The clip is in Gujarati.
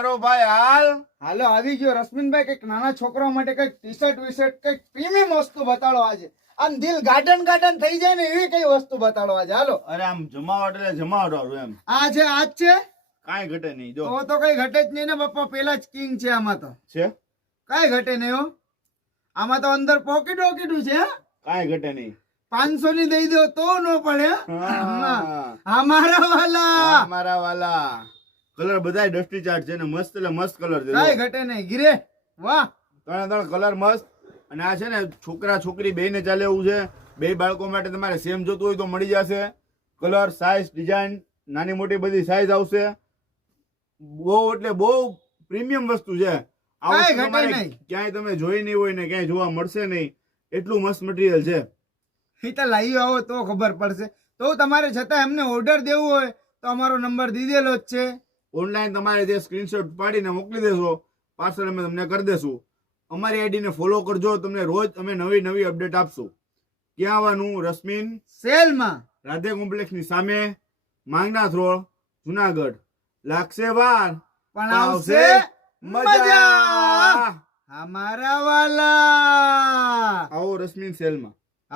મારો ભાઈ હાલ. હાલો આવી ગયો રશ્મિનભાઈ. કઈક નાના છોકરાઓ માટે કઈક ટી શર્ટ કઈક પ્રીમિયમ વસ્તુ બતાડો આજે. આમ દિલ ગાર્ડન થઈ જાય ને એવી કઈ વસ્તુ બતાડો આજે. હાલો. અરે આમ જમાવટ એટલે જમાવટ વાળું એમ. આજ છે કાંઈ ઘટે નહીં જો. તો કઈ ઘટે જ નહીં ને બાપા. પેલા જ કિંગ છે આમાં તો. છે કઈ ઘટે નહીં હો. આમાં તો અંદર પોકેટ વોકેટું છે. કાંઈ ઘટે નહીં. 500 ની દઈ દો તો નો પડે. હા. અમારા વાલા મારા વાલા કલર બધાય ડસ્ટી ચાર્ટ છે ને મસ્ત એટલે મસ્ત કલર છે. કઈ ઘટે નહીં ગીરે. વાહ. ત્રણ કલર મસ્ત. અને આ છે ને છોકરા છોકરી બે ને ચાલે એવું છે. બે બાળકો માટે તમારે સેમ જોતું હોય તો મળી જશે. કલર સાઈઝ ડિઝાઇન નાની મોટી બધી સાઈઝ આવશે. બહુ એટલે બહુ પ્રીમિયમ વસ્તુ છે. આ કાંઈ વસ્તુ ઘટે તમારે નહીં. ક્યાંય તમે જોઈ નહીં હોય ને ક્યાંય જોવા મળશે નહીં એટલું મસ્ત મટીરિયલ છે. એ તો લાવી આવો તો ખબર પડશે. તો તમારે છતાં એમને ઓર્ડર દેવું હોય તો અમારો નંબર દીધેલો જ છે. ઓનલાઈન તમારે જે સ્ક્રીનશોટ પાડીને મોકલી દેશો પાર્સલ અમે તમને કરી દેશું. અમારી આઈડીને ફોલો કરજો. તમને રોજ અમે નવી અપડેટ આપશું. ક્યાં આવવાનું? રશ્મિન સેલમાં રાધે કોમ્પ્લેક્સની સામે માંગનાથ રોડ જુનાગઢ. લાગશે વાર પણ આવશે મજા. મજા. અમારા વાલા આવો રશ્મિન સેલમાં.